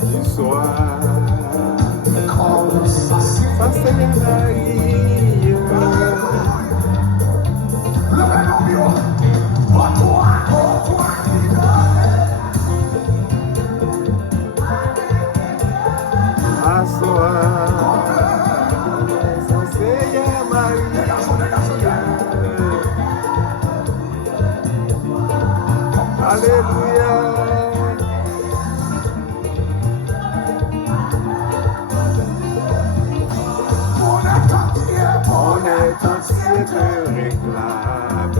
Du soir, ça c'est Marie. Alléluia. On est entier que réclame.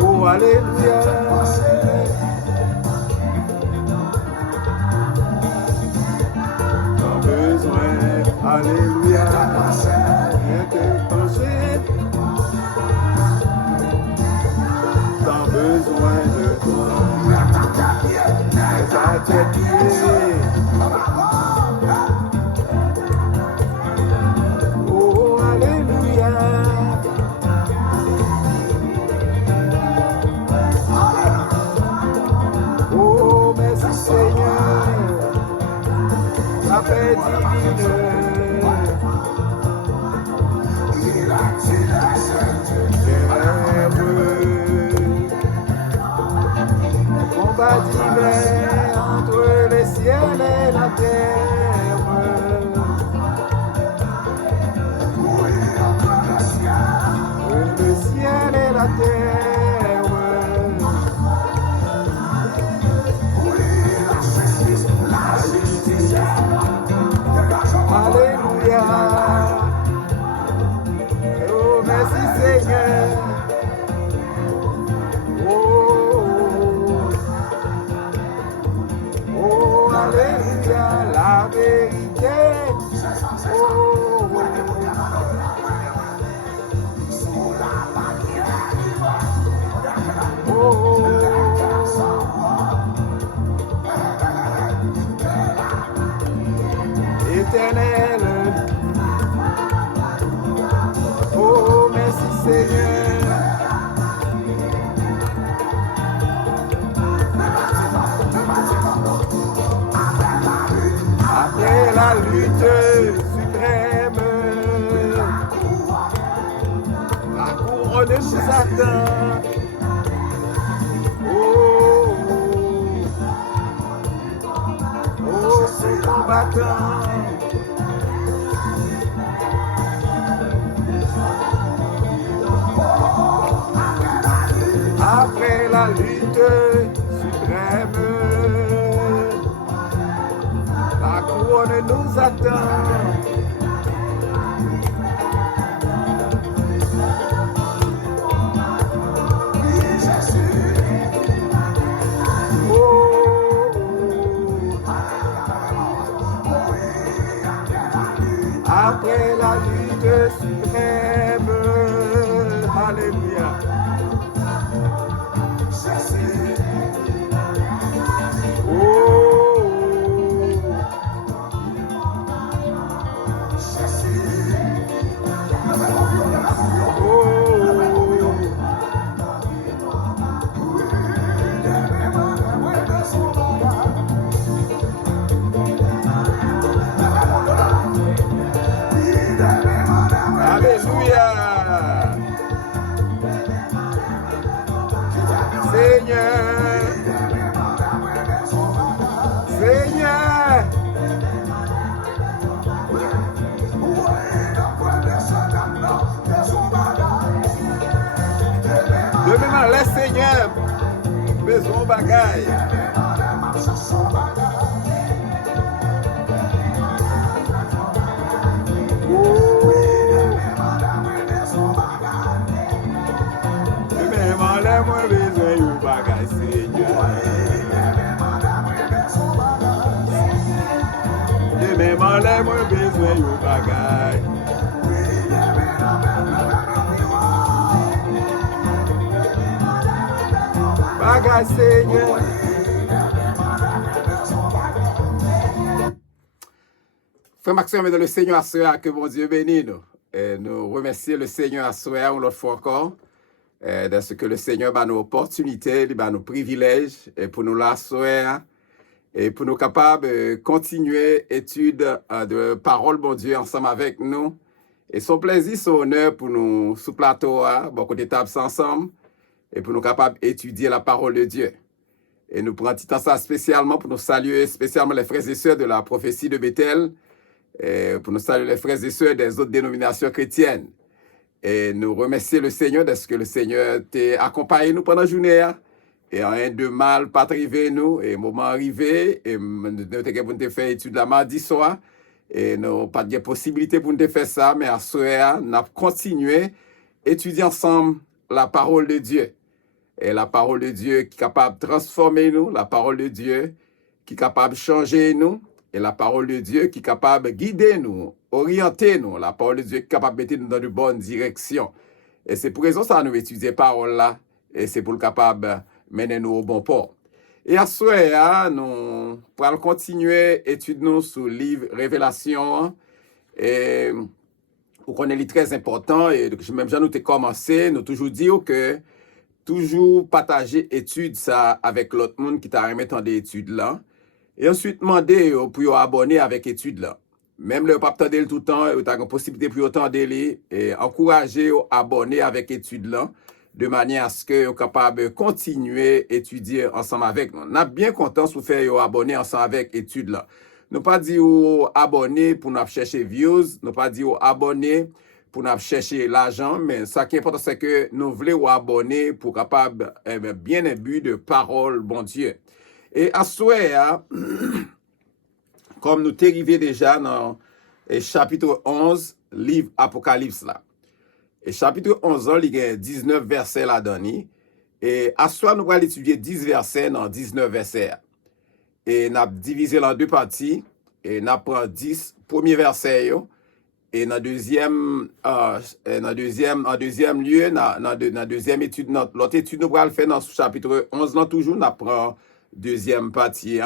Oh, alléluia. Pas besoin, alléluia. Rien que pencher. T'as besoin de toi. Ta tête oh, alléluia. Oh, merci Seigneur. La paix divine. Combat divin entre les ciels et la terre. Le ciel et la terre. Alléluia. Oh, merci Seigneur. Alléluia, la vérité. Oh, oh, oh. Éternel. Oh, merci Seigneur. Après la lutte suprême, la couronne nous attend. Oh, oh, oh, c'est combattant. Après la lutte suprême, la couronne nous attend. Après la lutte suprême, alléluia. Alléluia. Seigneur. Seigneur. Demain, laisse Seigneur. Besoin de bagaille. Moi besoin de bagaille, Seigneur. Demain, moi besoin de bagaille. Bagaille, Seigneur. Frère Maxime, dans le Seigneur à soir, que mon Dieu bénisse nous. Et nous remercions le Seigneur à soir, une autre fois encore. de ce que le Seigneur a nos opportunités, il a nos privilèges et pour nous l'asseoir et pour nous capables de continuer l'étude de parole bon Dieu ensemble avec nous. Et son plaisir, son honneur pour nous sous plateau, beaucoup d'étapes ensemble et pour nous capables d'étudier la parole de Dieu. Et nous prenons petit temps ça spécialement pour nous saluer spécialement les frères et sœurs de la prophétie de Bethel, et pour nous saluer les frères et sœurs des autres dénominations chrétiennes. Et nous remercier le Seigneur de ce que le Seigneur t'a accompagné nous pendant la journée. Et rien de mal pas arrivé nous, et moment arrivé, et nous avons fait étude la mardi soir, et nous n'avons pas de possibilité pour nous faire ça, mais à ce moment, nous avons continué à étudier ensemble la parole de Dieu. Et la parole de Dieu qui est capable de transformer nous, la parole de Dieu qui est capable de changer nous, et la parole de Dieu qui est capable de guider nous, orienter nous, la parole de Dieu qui est capable de mettre nous dans de bonnes directions. Et c'est pour raison ça nous étudier la parole là, et c'est pour le capable de mener nous au bon port. Et à ce moment, nous allons continuer à étudier nous sur le livre Révélation, et vous connaissez très important, et même si nous avons commencé, nous toujours dire que toujours partager études ça avec l'autre monde qui t'a remis dans des études là. Et ensuite, demander pour vous abonner avec études là. Même le pas attendre tout le temps, vous avez une possibilité pour attendre et encourager à abonner avec études là, de manière à ce que vous capable de continuer à étudier ensemble avec nous. On a bien content de faire abonner ensemble avec études là. Nous pas dire abonner pour nous chercher views, nous pas dire abonner pour nous chercher l'argent, mais ce qui est important, c'est que nous voulons abonner pour capable bien un but de parole, bon Dieu. Et à ce moment, comme nous t'es arrivé déjà dans le chapitre 11, livre Apocalypse là. Et chapitre 11, il y a 19 versets là-dedans. Et à ce moment, nous allons étudier 10 versets dans 19 versets. Et nous avons divisé en deux parties. Et nous avons 10 premiers versets. Et dans deuxième lieu, dans deuxième étude, l'autre étude, nous allons le faire dans ce chapitre 11, là, toujours, nous prenons deuxième partie,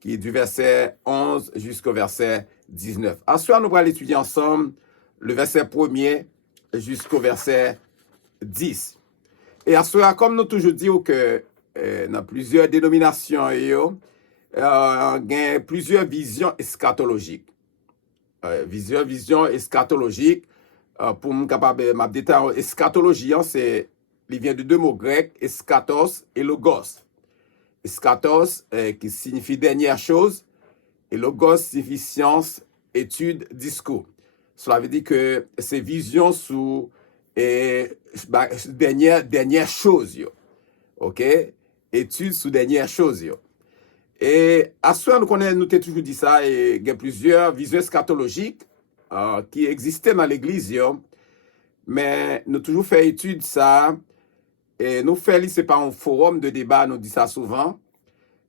qui est du verset 11 jusqu'au verset 19. Ensuite, nous allons étudier ensemble le verset 1er jusqu'au verset 10. Et ensuite, comme nous toujours disons que dans plusieurs dénominations, il y a plusieurs visions eschatologiques. Vision eschatologique, pour me capable de détailler, eschatologie, il vient de deux mots grecs, eschatos et logos. Eschatos, qui signifie dernière chose, et logos signifie science, étude, discours. Cela veut dire que c'est vision sur dernière chose, yo. OK? Étude sur dernière chose, yo. Et à ce moment, nous avons toujours dit ça, et il y a plusieurs visions eschatologiques qui existaient dans l'Église, yo. Mais nous avons toujours fait étude ça. Et nous faisons, ce n'est pas un forum de débat, nous dit ça souvent.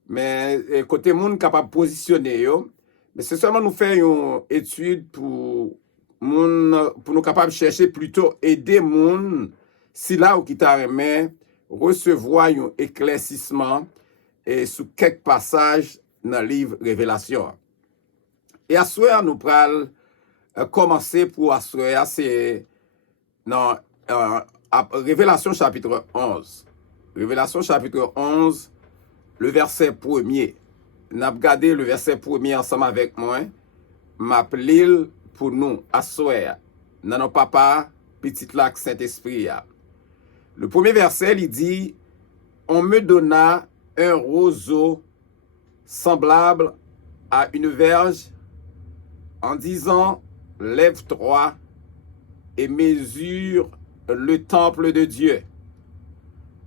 Mais côté monde capable de positionner, yo. Mais c'est seulement nous faisons une étude pour nous capables de chercher plutôt aider monde si là où qui t'a remis recevoir un éclaircissement et sous quelques passages dans le livre Révélation. Et à ce moment, nous allons commencer pour assurer, c'est dans Révélation chapitre 11. Révélation chapitre 11, le verset 1er. Nous avons regardé le verset 1er ensemble avec moi. M'appelez pour nous, assurer, dans nos papa, petit lac Saint-Esprit. Le premier verset, il dit, on me donna un roseau semblable à une verge en disant, lève-toi et mesure le temple de Dieu,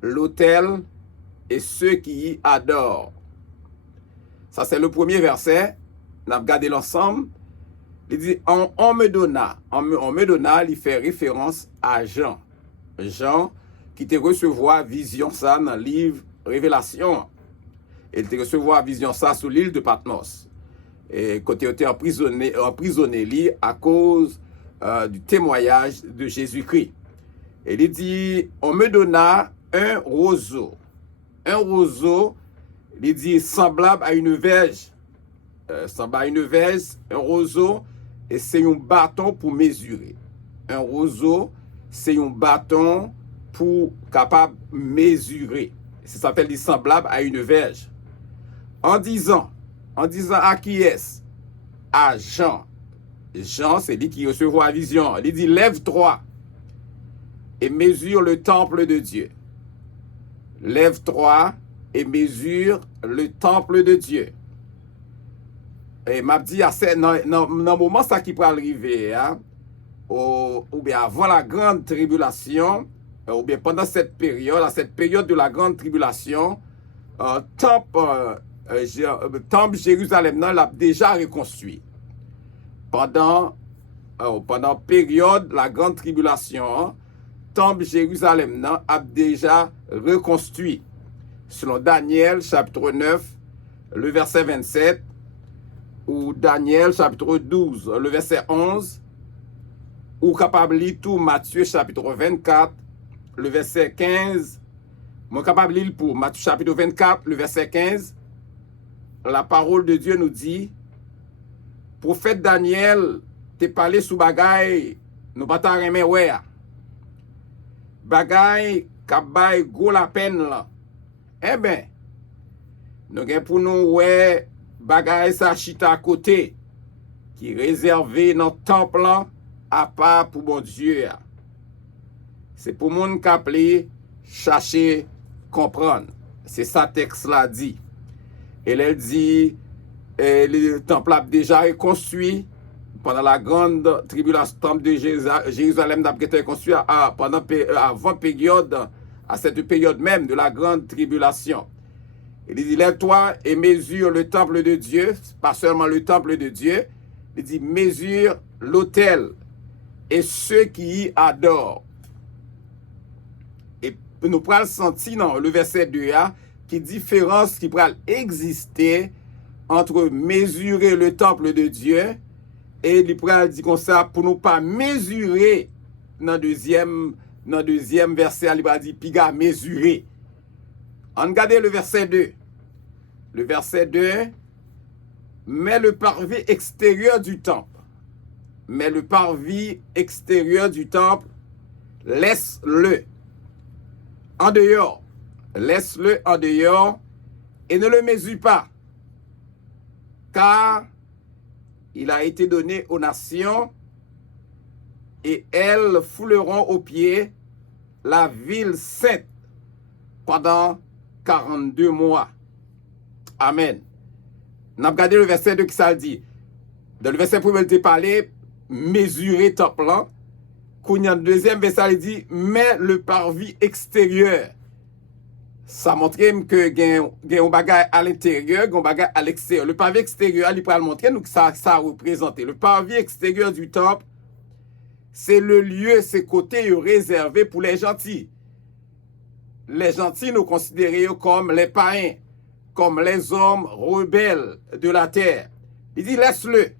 l'autel et ceux qui y adorent. Ça, c'est le premier verset. On a regardé l'ensemble. Il dit, on me donna, il fait référence à Jean. Jean, qui te recevoir vision ça dans le livre Révélation. Il te recevoir vision ça sur l'île de Patmos. Et quand il était emprisonné à cause du témoignage de Jésus-Christ. Et il dit, on me donna un roseau. Un roseau, il dit, semblable à une verge. Un roseau, et c'est un bâton pour mesurer. Un roseau, c'est un bâton pour capable mesurer. Ça s'appelle semblable à une verge. En disant à qui est-ce? À Jean. Jean, c'est lui qui recevra la vision. Il dit, lève-toi et mesure le temple de Dieu. Lève-toi et mesure le temple de Dieu. Et m'a dit, dans le moment ça qui peut arriver, hein, ou bien avant la grande tribulation, ou bien pendant cette période, à cette période de la grande tribulation, temple Jérusalem l'a déjà reconstruit. Pendant période la grande tribulation, temple Jérusalem a déjà reconstruit. Selon Daniel chapitre 9, le verset 27, ou Daniel chapitre 12, le verset 11, ou capable lire tout Matthieu chapitre 24, le verset 15, mon capable lire pour Matthieu chapitre 24, le verset 15, la parole de Dieu nous dit, prophète Daniel, t'es parlé sous bagaille, nous pas ta remen ouais. Bagaille, kabay, go la peine là. Eh ben, nous gen pour nous ouais, bagaille sa chita à côté, qui réservé dans le temple là, à part pour bon Dieu. C'est pour moun kapli, chercher, comprendre. C'est ça texte là dit. Et elle dit, le temple a déjà reconstruit pendant la grande tribulation, le temple de Jérusalem a été reconstruit avant période, à cette période même de la grande tribulation. Il dit, lève-toi et mesure le temple de Dieu, pas seulement le temple de Dieu, il dit, mesure l'autel et ceux qui y adorent. Et nous prenons sentir dans le verset 2 qui différence qui pourrait exister entre mesurer le temple de Dieu et il pourrait dire comme ça pour nous pas mesurer dans deuxième verset il va dire piga mesurer. On regarde le verset 2. Le verset 2, mais le parvis extérieur du temple. Mais le parvis extérieur du temple, laisse-le en dehors. Laisse-le en dehors et ne le mesure pas. Car il a été donné aux nations et elles fouleront aux pieds la ville sainte pendant 42 mois. Amen. On a regardé le verset 2 qui ça dit. Dans le verset 1, il parlé mesurer temple là. Quand il y a le deuxième verset, il dit mais le parvis extérieur. Ça montre que il y a un bagage à l'intérieur, il y a un bagage à l'extérieur. Le parvis extérieur, il peut montrer nous que ça représente. Le parvis extérieur du temple, c'est le lieu, c'est côté réservé pour les gentils. Les gentils nous considérons comme les païens, comme les hommes rebelles de la terre. Il dit laisse-le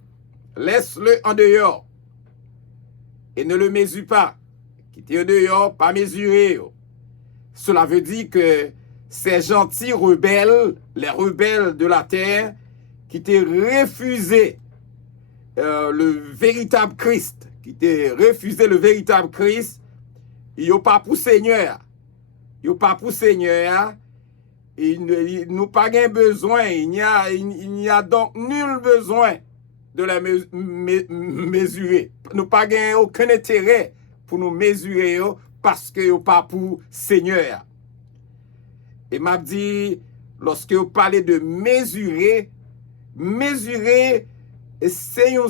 en dehors et ne le mesure pas. Quittez en dehors, pas mesurer. Cela veut dire que ces gentils rebelles, les rebelles de la terre, qui t'ont refusé le véritable Christ, ils n'ont pas pour Seigneur. Ils n'ont pas pour Seigneur. Ils n'ont pas besoin. Il n'y a donc nul besoin de la mesurer. Nous n'avons pas aucun intérêt pour nous mesurer parce que nous pas pour Seigneur. Et m'a dit, lorsque vous parlez de mesurer, c'est un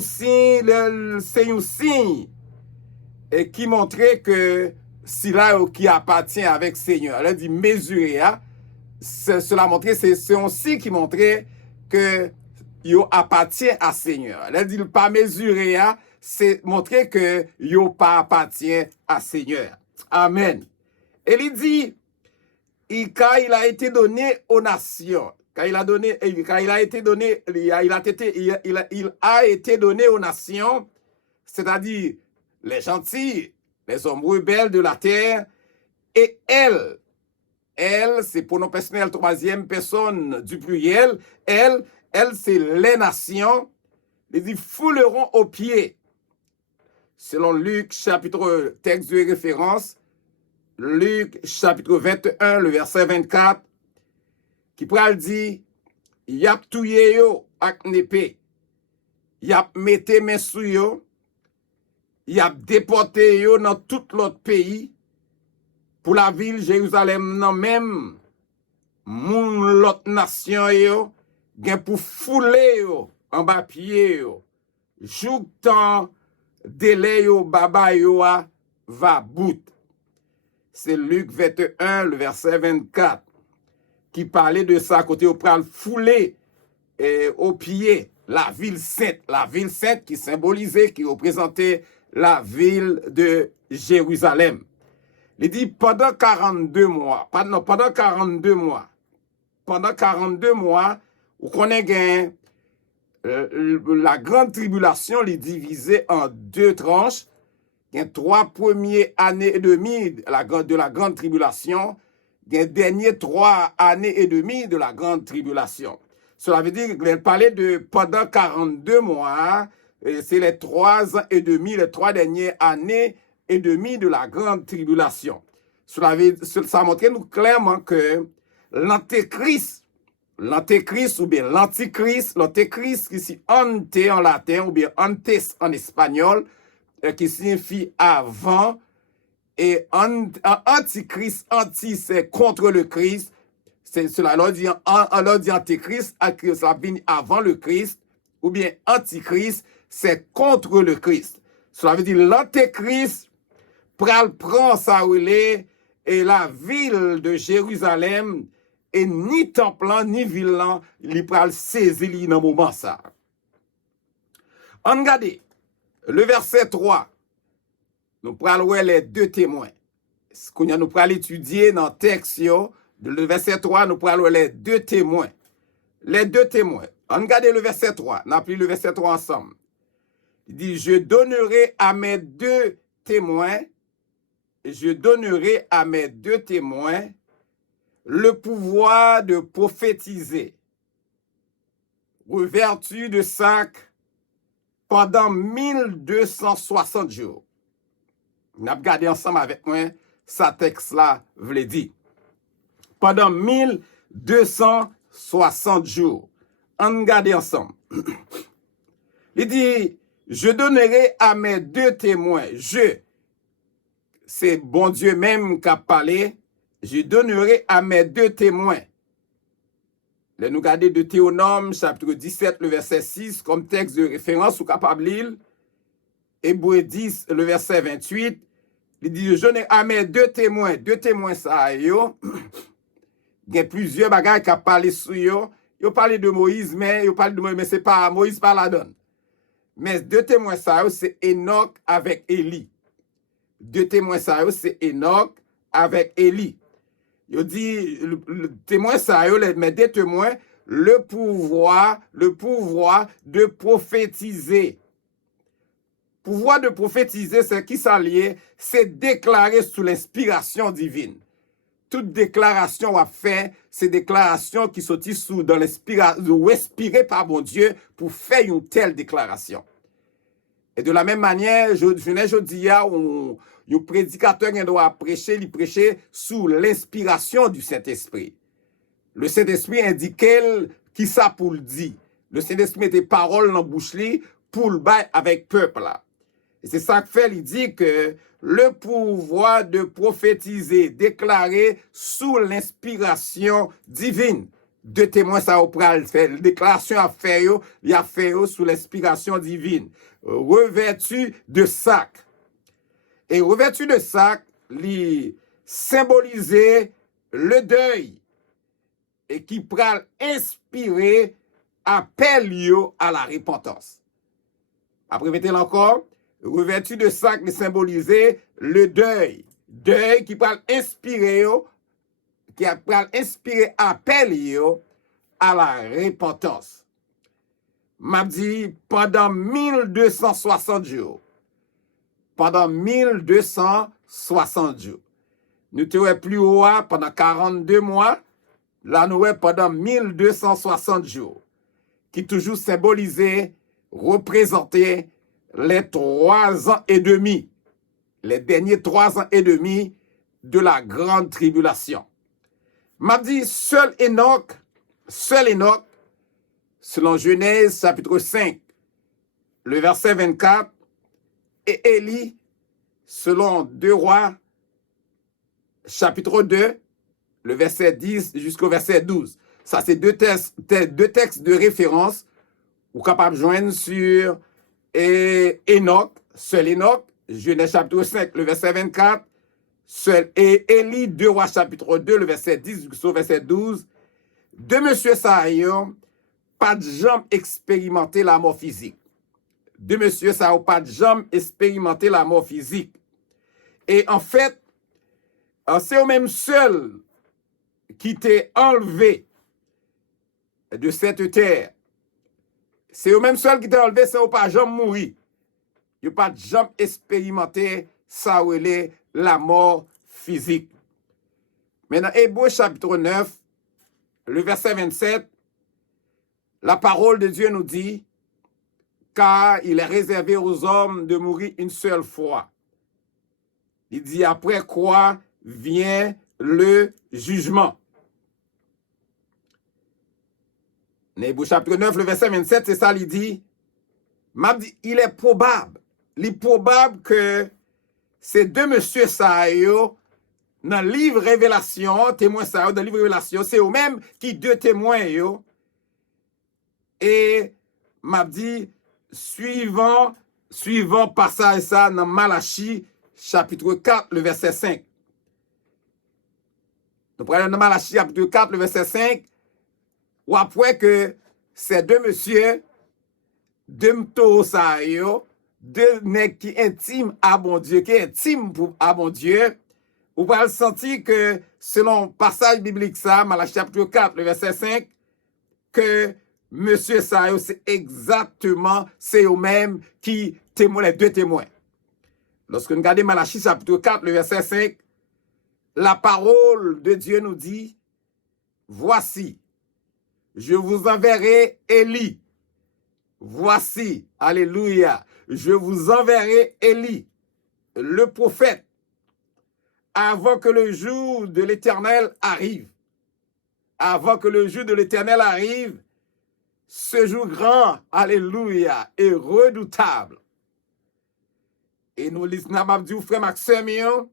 signe et qui montrait que si là qui appartient avec Seigneur. Elle a dit mesurer, cela montrait, c'est un signe qui montrait que yo appartient à Seigneur. Elle a dit pas mesurer, c'est montrer que yo pas appartient à Seigneur. Amen. Et il dit, quand il a été donné aux nations, il a été donné aux nations, c'est-à-dire les gentils, les hommes rebelles de la terre, et elles, c'est pronom personnel troisième personne du pluriel, elles, c'est les nations, il dit fouleront aux pieds. Selon Luc, chapitre texte de référence, Luc chapitre 21, le verset 24, qui pral dit, y ap touye yo ak nepe, y ap mette men sou yo, y ap déporté yo dans tout l'autre pays, pour la ville Jérusalem nan même, moun l'autre nation yo, gen pour fouler yo, en bas pied yo, jouk tan délai yo baba yo a va bout. C'est Luc 21, le verset 24, qui parlait de ça, côté au pral fouler au pied la ville sainte qui symbolisait, qui représentait la ville de Jérusalem. Il dit pendant 42 mois, pendant 42 mois, vous connaissez la grande tribulation est divisée en deux tranches. Il y a 3 premières années et demie de la grande tribulation, il y a dernières 3 années et demie de la grande tribulation. Cela veut dire qu'il parlait de pendant 42 mois, c'est les 3 ans et demi, les 3 dernières années et demie de la grande tribulation. Ça montre nous clairement que l'antéchrist ou bien l'antichrist qui signifie ante en latin ou bien antes en espagnol, qui signifie avant, et antichrist, anti c'est contre le Christ, cela leur dit antichrist, ça vient avant le Christ, ou bien antichrist, c'est contre le Christ. Cela veut dire l'antéchrist prend sa relais et la ville de Jérusalem et ni temple ni ville li pral saisir li dans moment ça. On regarde le verset 3. Nous pral voir les deux témoins. Ce qu'on nous pral étudier dans le texte le verset 3, nous pral voir les deux témoins. Les deux témoins. On regarde le verset 3. On appelle le verset 3 ensemble. Il dit je donnerai à mes deux témoins le pouvoir de prophétiser, revêtus de sac pendant 1260 jours. On a regardé ensemble avec moi, ça texte là, veut dire. Pendant 1260 jours. On regarde ensemble. Il dit, je donnerai à mes deux témoins, c'est bon Dieu même qui a parlé, je donnerai à mes deux témoins. Là, nous regardons de Théonome, chapitre 17, le verset 6, comme texte de référence ou capable lire. Hébreux 10, le verset 28, il dit, je donnerai à mes deux témoins ça, yo. Il y a plusieurs bagages qui ont parlé sur yo. Yo parlé de Moïse, mais c'est pas Moïse par la donne. Mais deux témoins ça, c'est Enoch avec Élie. Deux témoins ça, c'est Enoch avec Élie. Il dit, le témoin ça, mais deux témoins, le pouvoir de prophétiser. Pouvoir de prophétiser, c'est qui s'allie, c'est déclarer sous l'inspiration divine. Toute déclaration à faire, c'est déclaration qui sortit sous dans l'inspiration, respirée par mon Dieu pour faire une telle déclaration. Et de la même manière, je dis à un prédicateur qui doit prêcher, il prêcher sous l'inspiration du Saint-Esprit. Le Saint-Esprit indiquait qui ça pour le dire. Le Saint-Esprit mettait parole dans la bouche pour le bail avec peuple là. Et c'est ça que fait, il dit que le pouvoir de prophétiser, déclarer sous l'inspiration divine. Deux témoins, ça a fait. La déclaration a fait, il a fait sous l'inspiration divine. Revêtu de sac. Et revêtu de sac, il symbolisait le deuil. Et qui pral inspirer appel à la repentance. Après, mettez encore. Revêtu de sac, il symbolisait le deuil. Deuil qui peut inspirer, appel à la repentance. M'a dit pendant 1260 jours. Pendant 1260 jours. Nous te plus haut pendant 42 mois. Là, nous pendant 1260 jours. Qui toujours symbolisait, représentait les 3 ans et demi, les derniers 3 ans et demi de la grande tribulation. M'a dit, seul Enoch, selon Genèse chapitre 5, le verset 24, et Élie, selon 2 Rois, chapitre 2, le verset 10 jusqu'au verset 12. Ça, c'est deux textes de référence ou capable de joindre sur Enoch, seul Enoch, Genèse chapitre 5, le verset 24, seul et Élie, 2 Rois chapitre 2, le verset 10 jusqu'au verset 12. De monsieur Sahayon, pas de jambe expérimenter la mort physique. De monsieur Sahayon, pas de jambe expérimenter la mort physique. Et en fait, c'est eux même seul qui t'est enlevé de cette terre. C'est eux même seuls qui t'ont enlevé, c'est eux pas jamais mourir. Ils pas jamais expérimenté ça ou la mort physique. Maintenant, Hébreux chapitre 9, le verset 27, la parole de Dieu nous dit, car il est réservé aux hommes de mourir une seule fois. Il dit, après quoi vient le jugement. Hébreux chapitre 9, le verset 27, c'est ça, il dit, il est probable que ces deux messieurs ça yo, dans le livre Révélation, témoins ça yo, dans le livre Révélation, c'est eux-mêmes qui deux témoins yo. Et m'a dit, suivant passage ça dans Malachie, chapitre 4, le verset 5. Nous prenons dans Malachie, chapitre 4, le verset 5, ou après que ces deux messieurs, deux m'to ça yo, deux nègres qui intiment à bon Dieu, qui intiment à bon Dieu, vous pouvez sentir que, selon passage biblique ça, Malachie chapitre 4, le verset 5, que monsieur Sayo, c'est exactement, c'est eux-mêmes qui témoignent, les deux témoins. Lorsque nous regardons Malachie chapitre 4, le verset 5, la parole de Dieu nous dit, voici, je vous enverrai Élie. Voici, alléluia, je vous enverrai Élie, le prophète, avant que le jour de l'Éternel arrive. Avant que le jour de l'Éternel arrive, ce jour grand, alléluia, et redoutable. Et nous lisons, frère Maxime,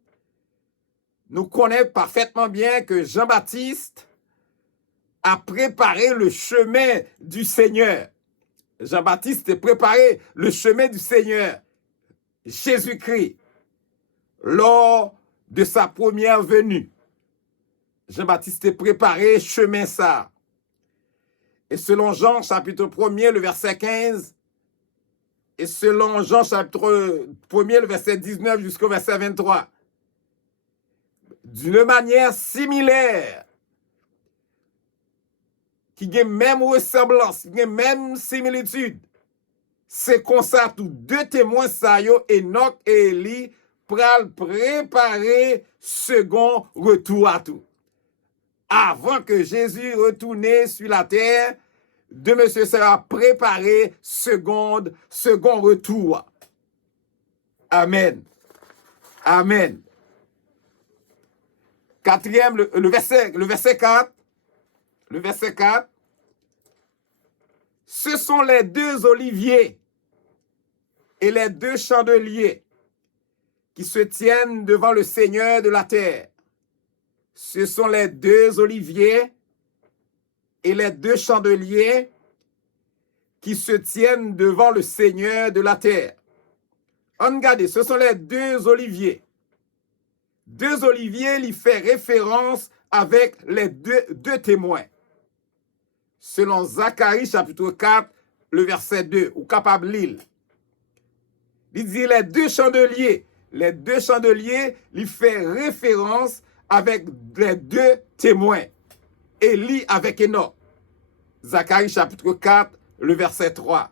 nous connaissons parfaitement bien que Jean-Baptiste a préparé le chemin du Seigneur. Jean-Baptiste a préparé le chemin du Seigneur, Jésus-Christ, lors de sa première venue. Jean-Baptiste a préparé chemin ça. Et selon Jean, chapitre 1er, le verset 15, et selon Jean, chapitre 1er, le verset 19 jusqu'au verset 23, d'une manière similaire, qui a même ressemblance, qui a même similitude, c'est comme ça, tous deux témoins, Sayo, Enoch et Élie, pral préparer second retour à tout. Avant que Jésus retourne sur la terre, de monsieur sera préparé second retour. Amen. Amen. Quatrième, le verset 4. Le verset 4. Ce sont les deux oliviers et les deux chandeliers qui se tiennent devant le Seigneur de la terre. Ce sont les deux oliviers et les deux chandeliers qui se tiennent devant le Seigneur de la terre. Regardez, ce sont les deux oliviers. Deux oliviers, il fait référence avec les deux témoins. Selon Zacharie chapitre 4, le verset 2, ou capable l'île. Il dit les deux chandeliers. Les deux chandeliers, il fait référence avec les deux témoins. Élie avec Enoch. Zacharie chapitre 4, le verset 3.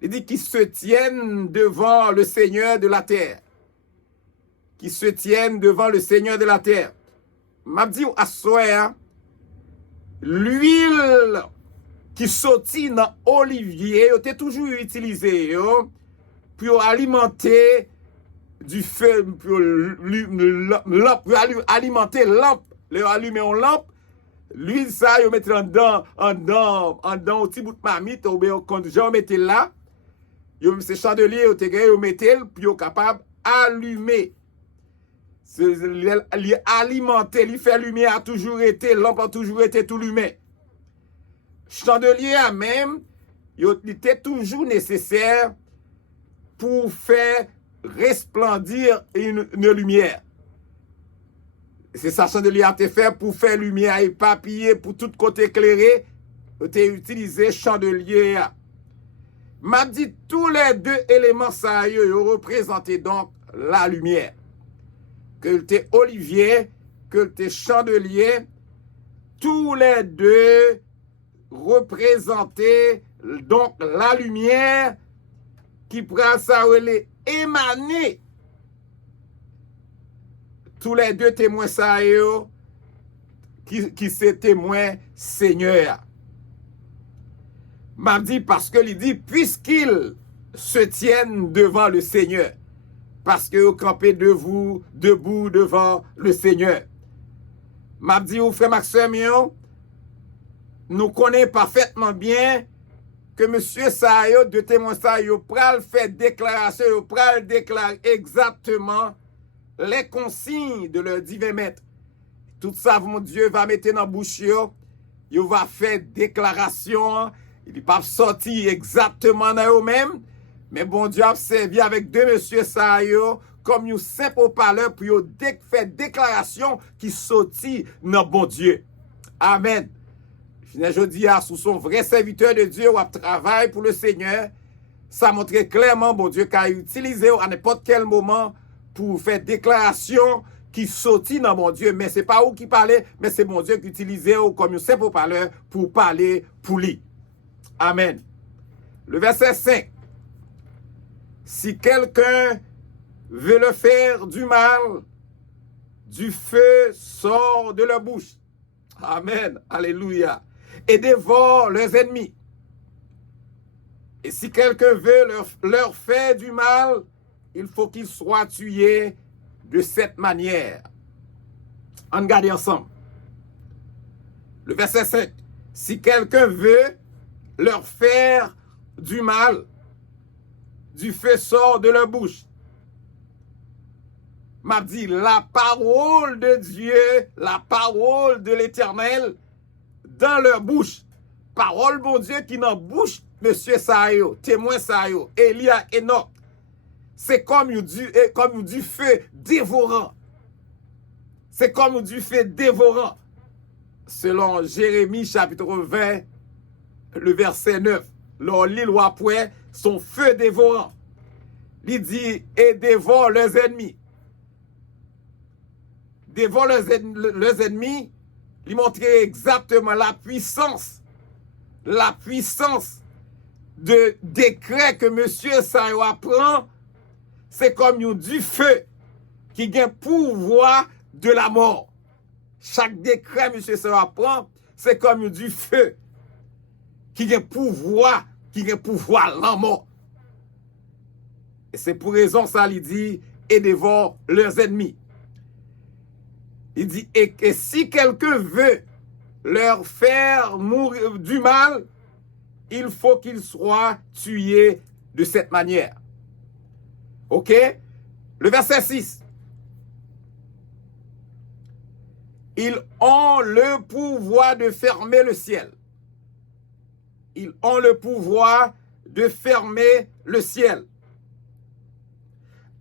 Il dit qu'ils se tiennent devant le Seigneur de la terre. Qui se tiennent devant le Seigneur de la terre. M'a dit à soir, l'huile qui sortit dans l'olivier était toujours utilisée pour alimenter du feu pour alimenter lampe, le allumer une lampe, l'huile ça, vous mettez en dedans, au petit bout de marmite, ou bien quand vous mettez là, ce chandelier, vous mettez, puis vous capable d'allumer. Alimenter, il fait lumière, a toujours été, lampe a toujours été tout allumé. Chandelier a même, il était toujours nécessaire pour faire resplendir une lumière. C'est ça, chandelier a été fait pour faire lumière et papiller pour tout côté éclairé. On a utilisé chandelier. M'a dit tous les deux éléments ça représentaient donc la lumière. Que t'es olivier, que t'es chandelier, tous les deux représentaient donc la lumière qui prend ça émaner. Tous les deux témoins ça qui se témoins Seigneur. M'a dit parce que il dit puisqu'ils se tiennent devant le Seigneur, parce que vous campez debout devant le Seigneur. M'a dit au frère Maxime, nous connaissons parfaitement bien que monsieur Sayo, de témoin Sayo, pral fait déclaration, pral déclare exactement les consignes de leur divin maître. Tout ça, mon Dieu, va mettre dans la bouche, il va faire déclaration, il ne va pas sortir exactement dans eux-mêmes, mais bon Dieu a servi avec deux monsieur Sayo, comme un simple parleur, pour faire déclaration qui sortit dans bon Dieu. Amen. Je dis à sous son vrai serviteur de Dieu, ou à travail pour le Seigneur, ça montre clairement, bon Dieu, qu'a utilisé à n'importe quel moment pour faire déclaration qui sortit dans mon Dieu. Mais ce n'est pas vous qui parlez, mais c'est mon Dieu qui utilisait comme un simple parleur pour parler pour lui. Amen. Le verset 5. Si quelqu'un veut le faire du mal, du feu sort de leur bouche. Amen. Alléluia. Et dévore leurs ennemis. Et si quelqu'un veut leur faire du mal, il faut qu'il soit tué de cette manière. On regarde ensemble. Le verset 5. Si quelqu'un veut leur faire du mal, du feu sort de leur bouche. M'a dit, la parole de Dieu, la parole de l'Éternel, dans leur bouche. Parole, bon Dieu, qui dans bouche, monsieur Sayo, témoin Sayo, Elia, Enoch. C'est comme du feu dévorant. C'est comme du feu dévorant. Selon Jérémie, chapitre 20, le verset 9. L'île ou après, son feu dévorant. Il dit, et dévore leurs ennemis. Dévore leurs ennemis, il montrait exactement la puissance de décret que monsieur Sayo apprend, c'est comme du feu qui a pouvoir de la mort. Chaque décret monsieur Sayo apprend, c'est comme du feu qui a pouvoir la mort. Et c'est pour raison ça, il dit, et dévore leurs ennemis. Il dit, et si quelqu'un veut leur faire mourir du mal, il faut qu'il soit tué de cette manière. Ok? Le verset 6. Ils ont le pouvoir de fermer le ciel. Ils ont le pouvoir de fermer le ciel,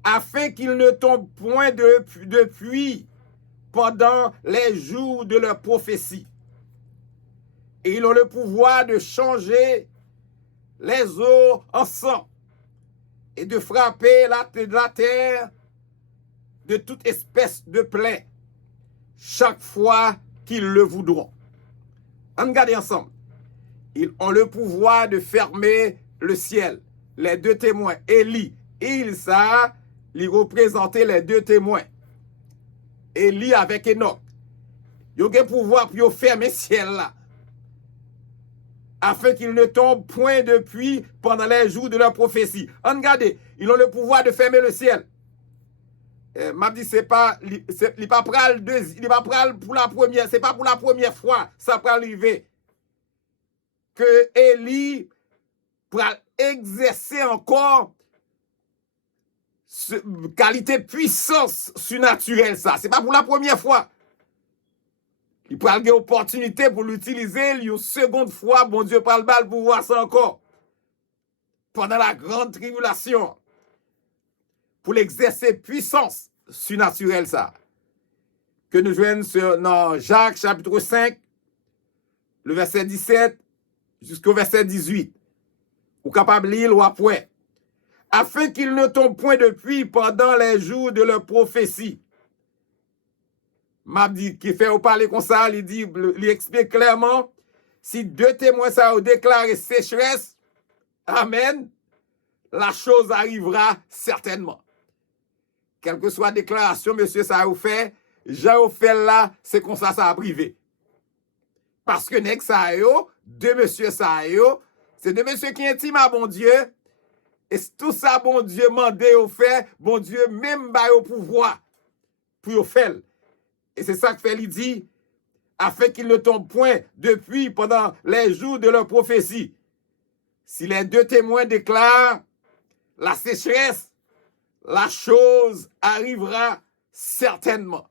afin qu'il ne tombe point de pluie pendant les jours de leur prophétie. Et ils ont le pouvoir de changer les eaux en sang et de frapper la terre de toute espèce de plaie chaque fois qu'ils le voudront. On regarde ensemble. Ils ont le pouvoir de fermer le ciel. Les deux témoins, Élie et Ilsa, ils représentaient les deux témoins. Élie avec Enoch. Ils ont le pouvoir pour fermer le ciel là, afin qu'il ne tombe point de pluie pendant les jours de leur prophétie. Regardez, ils ont le pouvoir de fermer le ciel. M'a dit c'est pas il pas pral il pas pral pour la première, c'est pas pour la première fois ça peut arriver que Élie pral exercer encore qualité puissance surnaturelle ça, c'est pas pour la première fois. Il pral avoir opportunité pour l'utiliser une seconde fois, bon Dieu pral bal pour voir ça encore. Pendant la grande tribulation pour l'exercer puissance surnaturelle ça. Que nous joignons dans Jacques chapitre 5, le verset 17 jusqu'au verset 18. Ou capable de lire ou après. Afin qu'il ne tombe point de pluie pendant les jours de leur prophétie. M'a dit, qui fait parler comme ça, il dit, il explique clairement, si deux témoins ça ont déclaré sécheresse, amen, la chose arrivera certainement. Quelle que soit la déclaration, monsieur, ça a fait, j'ai fait là, c'est comme ça a privé. Parce que nek ça yo, deux monsieur ça yo, c'est deux monsieur qui intiment à bon Dieu, et tout ça, bon Dieu, mandé au fait, bon Dieu, même ba au pouvoir, pour au faire. Et c'est ça que fait, il dit, afin qu'il ne tombe point depuis pendant les jours de leur prophétie. Si les deux témoins déclarent la sécheresse, la chose arrivera certainement.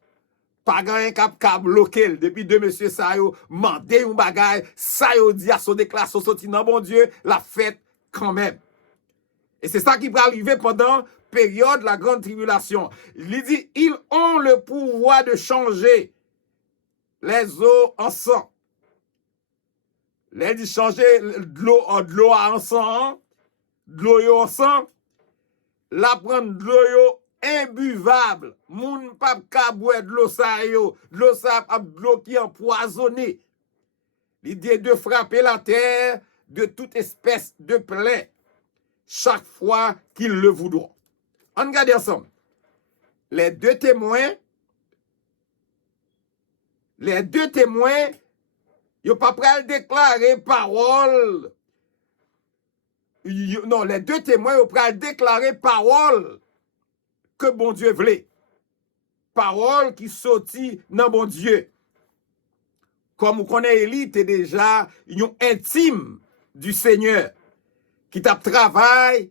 Pas grand cap bloqué depuis deux monsieur ça yo mandé un bagay, ça yo dit à son déclaration sorti non bon Dieu, la fête quand même. Et c'est ça qui va arriver pendant période la grande tribulation. Il dit ils ont le pouvoir de changer les eaux en sang. Il dit changer de l'eau en sang, de l'eau en sang, la prendre de l'eau imbuvable. Moun pa ka boire de l'eau ça yo, de l'eau ça de l'eau qui empoisonnée. L'idée de frapper la terre de toute espèce de plaie chaque fois qu'ils le voudront. On regarde ensemble. Les deux témoins, ils pas prêt déclarer parole. Non, les deux témoins, ils prêt déclarer parole que bon Dieu voulait. Parole qui sortit dans bon Dieu. Comme vous connaissez, Élie était déjà une intime du Seigneur. Qui tape travail,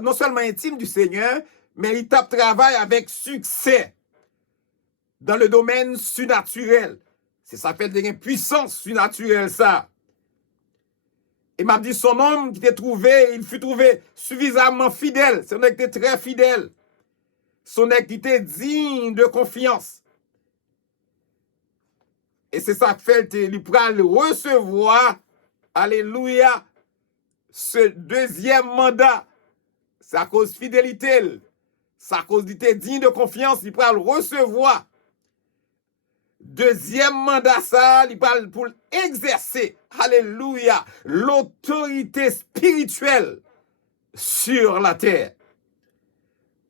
non seulement intime du Seigneur, mais il tape travail avec succès dans le domaine surnaturel. C'est ça fait une puissance surnaturelle, ça. Et m'a dit son homme qui était trouvé, il fut trouvé suffisamment fidèle. C'est un homme qui était très fidèle. Son homme qui était digne de confiance. Et c'est ça fait, il pourra le recevoir, alléluia, ce deuxième mandat. C'est à cause de fidélité. C'est à cause d'être digne de confiance, il pourra le recevoir. Deuxième mandat, ça, il parle pour exercer, alléluia, l'autorité spirituelle sur la terre.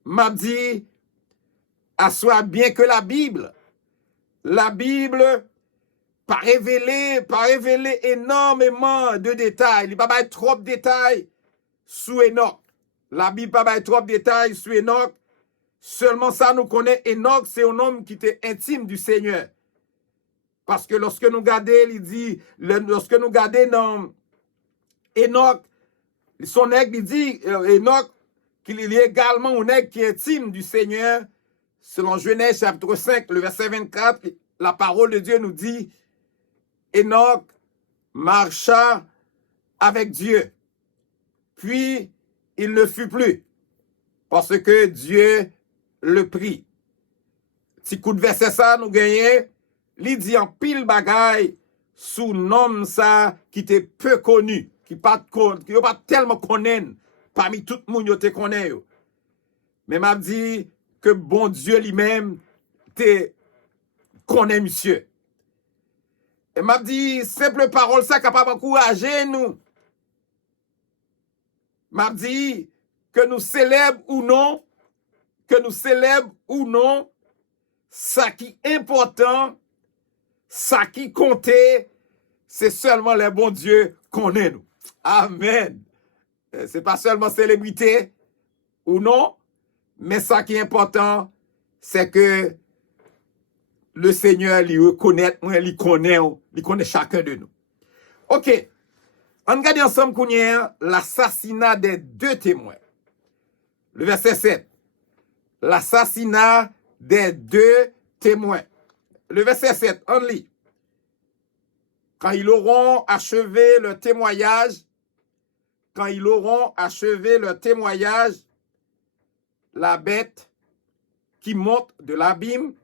M'a dit, assois bien que la Bible, pas révéler énormément de détails. Il n'y a pas trop de détails sous Enoch. La Bible n'a pas trop de détails sous Enoch. Seulement ça, nous connaît Enoch, c'est un homme qui était intime du Seigneur. Parce que lorsque nous regardons, il dit, lorsque nous regardons dans Enoch, son aigle, il dit, Enoch, qu'il est également un aigle qui est intime du Seigneur. Selon Genèse chapitre 5, le verset 24, la parole de Dieu nous dit, Enoch marcha avec Dieu. Puis, il ne fut plus. Parce que Dieu le prit. Si coup de verset ça, nous gagnons. Il dit en pile bagaille sous nom ça qui était peu connu. Qui pas tellement connu. Parmi tout le monde qui te connaît. Mais m'a dit que bon Dieu lui-même te connaît, monsieur. Et m'a dit, simple parole, ça capable d'encourager nous. M'a dit que nous célèbre ou non, ça qui est important, ça qui comptait, c'est seulement les bons dieux qu'on est nous. Amen. C'est pas seulement célébrité ou non, mais ça qui est important, c'est que le Seigneur lui reconnaît, lui connaît chacun de nous. OK. On regarde ensemble qu'on y a l'assassinat des deux témoins. Le verset 7. L'assassinat des deux témoins. Le verset 7, on lit. Quand ils auront achevé le témoignage, la bête qui monte de l'abîme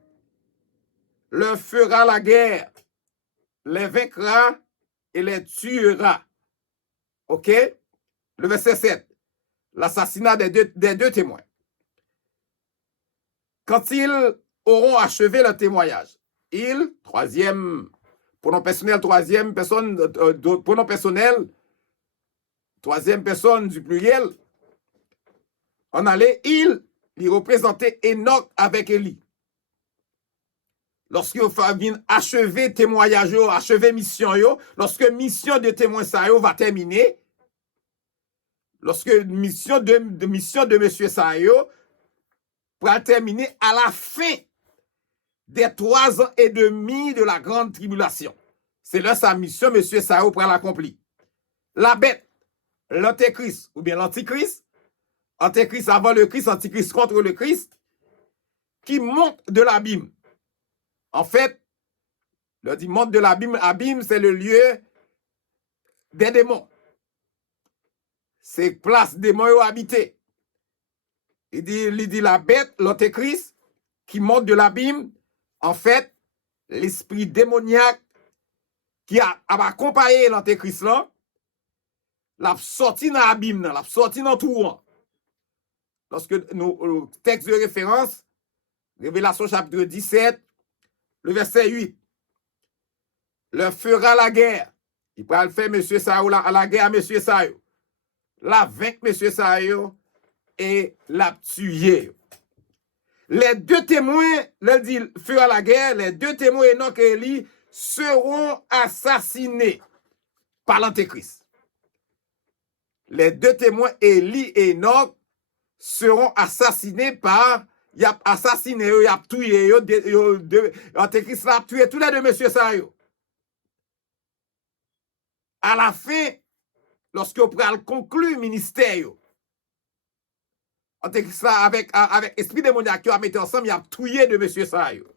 leur fera la guerre, les vaincra et les tuera. OK? Le verset 7. L'assassinat des deux témoins. Quand ils auront achevé le témoignage, troisième, pronom personnel, troisième personne, pronom personnel, troisième personne du pluriel, on allait, il représentait Enoch avec Élie. Lorsque vient achever témoignage, achever mission, lorsque mission de témoin ça va terminer, lorsque mission de monsieur ça va terminer à la fin des 3 ans et demi de la grande tribulation. C'est là sa mission, monsieur ça pour l'accomplir. La bête, l'antéchrist ou bien l'antichrist, antéchrist avant le Christ, antichrist contre le Christ, qui monte de l'abîme. En fait, le dit monte de l'abîme, abîme, c'est le lieu des démons. C'est place démons habité. Il dit la bête, l'antéchrist, qui monte de l'abîme, en fait, l'esprit démoniaque qui a accompagné l'antéchrist là, l'a sorti dans l'abîme, l'a sorti dans tout. Lorsque nous, texte de référence, Révélation chapitre 17, le verset 8, leur fera la guerre. Il pourra le faire, monsieur Sao, la guerre à monsieur Sao. La vaincre, monsieur Sao, et la tuer. Les deux témoins, le dit, fera la guerre, les deux témoins, Enoch et Élie, seront assassinés par l'antéchrist. Les deux témoins, Élie et Enoch, seront assassinés par il a assassiné, il a tué, l'antéchrist a tué tous les deux monsieur Sayo. À la fin, lorsque vous pourrez conclure le ministère, l'antéchrist avec esprit démoniaque qui a mis ensemble, il a tué de monsieur Sayo.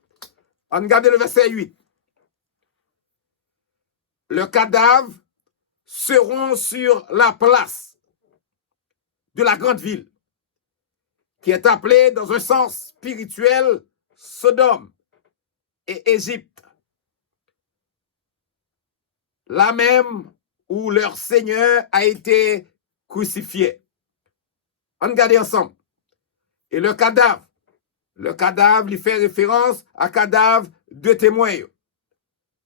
On regarde le verset 8. Le cadavre seront sur la place de la grande ville, qui est appelée dans un sens spirituel Sodome et Égypte. Là même où leur Seigneur a été crucifié. On regarde ensemble. Et le cadavre, il fait référence à cadavre de témoins.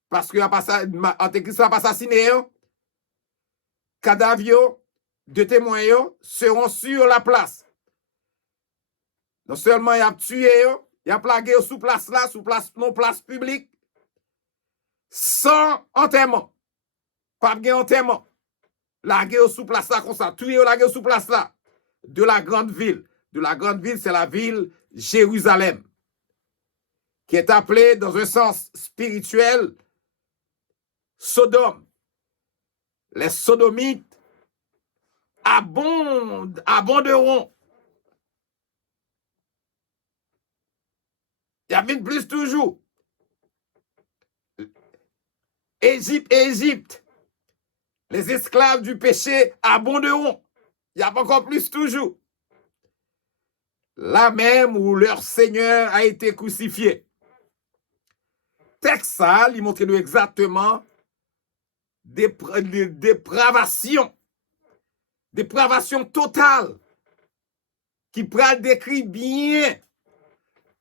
Parce que l'antéchrist n'a pas assassiné. Cadavre de témoins seront sur la place. Non seulement il a tué, il a plagué sous place là, sous place, non place publique, sans enterrement. Pas de enterrement. Lagué sous place là, comme ça, tué, lagué sous place là, de la grande ville. De la grande ville, c'est la ville Jérusalem, qui est appelée dans un sens spirituel Sodome. Les sodomites abonderont. Il y a vite plus toujours. Égypte. Les esclaves du péché abonderont. Il y a encore plus toujours. Là même où leur Seigneur a été crucifié. Texte ça, il montre nous exactement des dépravations. Dépravation totale. Qui pourra décrire bien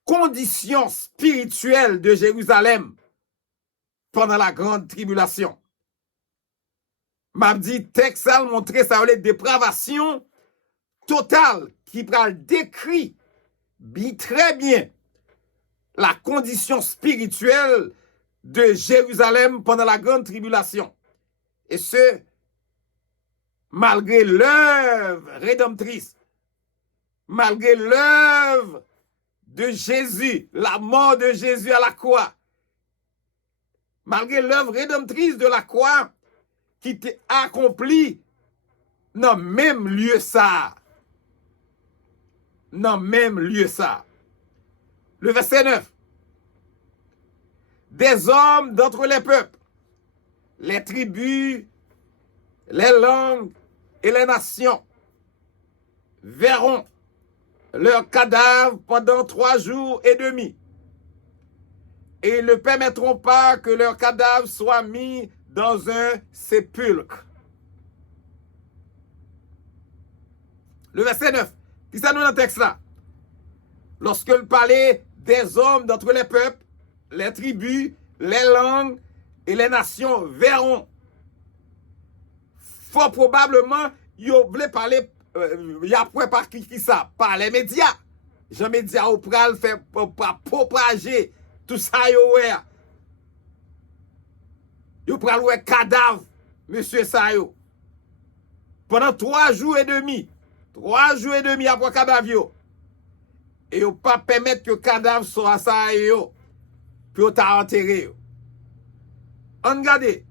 conditions spirituelles de Jérusalem pendant la grande tribulation. M'a dit texte ça montrer ça les dépravations totales qui pourra décrire très bien la condition spirituelle de Jérusalem pendant la grande tribulation. Et ce, malgré l'œuvre rédemptrice, malgré l'œuvre de Jésus, la mort de Jésus à la croix, malgré l'œuvre rédemptrice de la croix qui était accomplie dans le même lieu ça. Dans le même lieu ça. Le verset 9. Des hommes d'entre les peuples, les tribus, les langues et les nations verront leurs cadavres pendant 3 jours et demi. Et ils ne permettront pas que leurs cadavres soient mis dans un sépulcre. Le verset 9. Qui ça nous dans le texte là? Lorsque le parlait des hommes d'entre les peuples, les tribus, les langues et les nations verront. Fort probablement, ils voulaient parler, il y a par qui ça? Par les médias. Les médias au pral fait propager tout ça, yo pral ouais cadavre, monsieur Sayo. Pendant 3 jours et demi. 3 jours et demi après cadavre yo. Et yo pas permettre que cadavre soit ça yo. Puis yo t'a enterré. On regarde.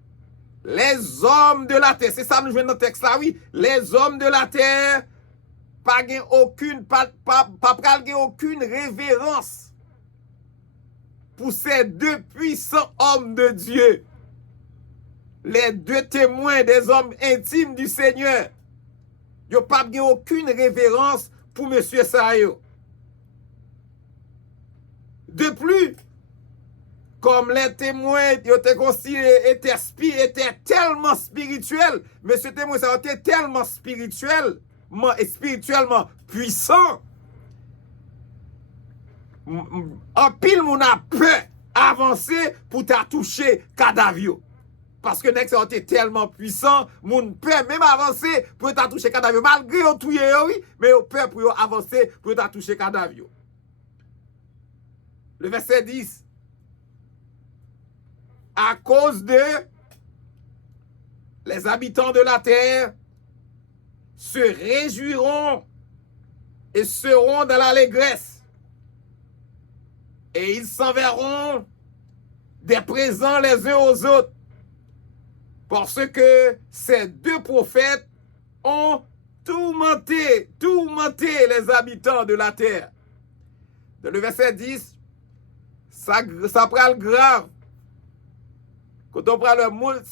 Les hommes de la terre, c'est ça nous jouons dans le texte là, oui. Les hommes de la terre, pas aucune révérence pour ces 2 puissants hommes de Dieu. Les 2 témoins des hommes intimes du Seigneur. Yo pas aucune révérence pour monsieur Sayo. De plus, comme les témoins étaient tellement spirituels, monsieur témoin ça était tellement spirituellement puissant. En pile moun a peur avancer pour t'a toucher cadavre. Parce que nek ça était tellement puissant, moun peur même avancer pour t'a toucher cadavre malgré yo touye oui, mais yo peur pour yo avancer pour t'a toucher cadavre. Le verset 10. À cause de les habitants de la terre se réjouiront et seront dans l'allégresse. Et ils s'enverront des présents les uns aux autres. Parce que ces 2 prophètes ont tourmenté les habitants de la terre. Dans le verset 10, ça prend le grave. Quand on prend le monde,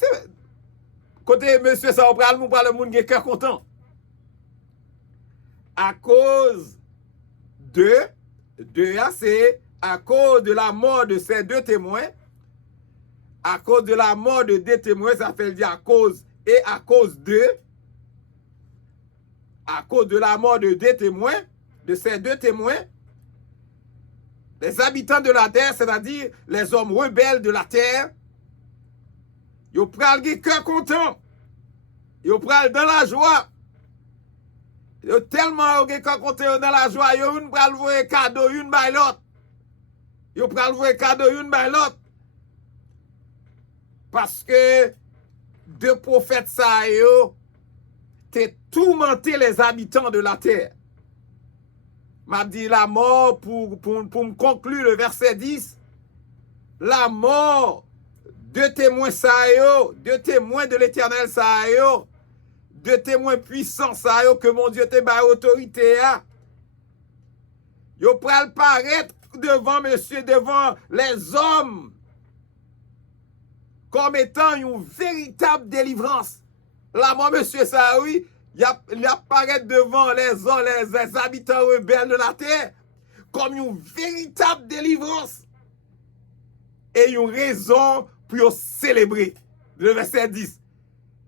côté monsieur, ça on prend le monde qui est cœur content. À cause c'est à cause de la mort de ces 2 témoins, à cause de la mort de 2 témoins, ça fait dire à cause et à cause de la mort de 2 témoins, de ces 2 témoins, les habitants de la terre, c'est-à-dire les hommes rebelles de la terre, ils pral gen cœur content, ils pral dans la joie. Yo tellement gen cœur content dans la joie, yo une pral voyer cadeau une by l'autre. Yo pral voyer cadeau une by l'autre. Parce que 2 prophètes ça yo t'es tourmenté les habitants de la terre. M'a dit la mort pour me conclure le verset 10. La mort 2 témoins ça yo, 2 témoins de l'Éternel ça yo, 2 témoins puissants ça yo que mon Dieu te ba autorité a. Yo pral paraître devant les hommes comme étant une véritable délivrance. Là moi monsieur ça oui, il apparaît devant les habitants rebelles de la terre comme une véritable délivrance et une raison pour célébrer. Le verset 10.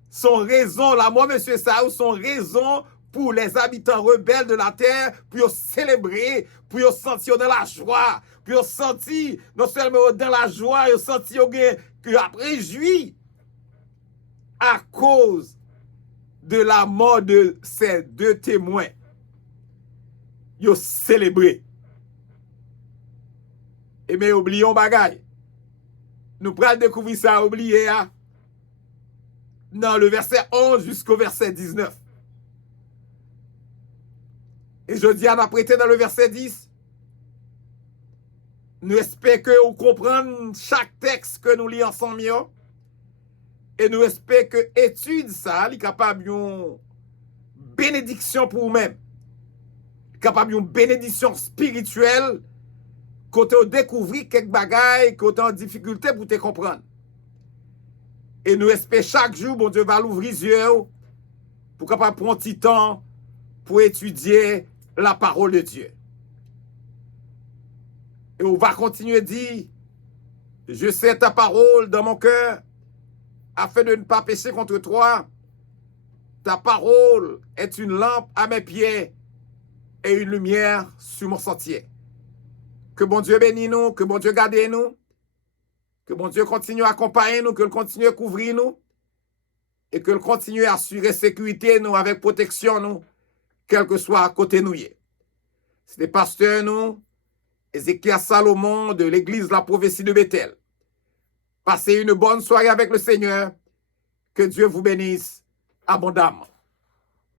Son raison, la mort, monsieur Saou, son raison pour les habitants rebelles de la terre, pour célébrer, pour sentir dans la joie, pour sentir, non seulement dans la joie, ils sentir que après joui à cause de la mort de ces 2 témoins. Ils célébré. Et mais oublions bagaille. Nous prenons découvrir ça, oublier. Hein? Dans le verset 11 jusqu'au verset 19. Et je dis à prêté dans le verset 10. Nous espérons que vous comprenez chaque texte que nous lisons ensemble. Et nous espérons que l'étude, ça, est capable d'une bénédiction pour vous-même. Capable d'une bénédiction spirituelle, quand vous découvrez quelques bagailles, quand vous en difficulté pour te comprendre. Et nous espérons chaque jour, bon Dieu va l'ouvrir les yeux pour capable prendre un petit temps pour étudier la parole de Dieu. Et on va continuer à dire, je sais ta parole dans mon cœur, afin de ne pas pécher contre toi. Ta parole est une lampe à mes pieds et une lumière sur mon sentier. Que bon Dieu bénisse nous, que bon Dieu garde nous, que bon Dieu continue à accompagner nous, que le continue à couvrir nous, et que le continue à assurer sécurité nous avec protection nous, quel que soit à côté nous. C'est des pasteurs nous, Ézéchiel Salomon de l'église La Prophétie de Bethel. Passez une bonne soirée avec le Seigneur. Que Dieu vous bénisse abondamment.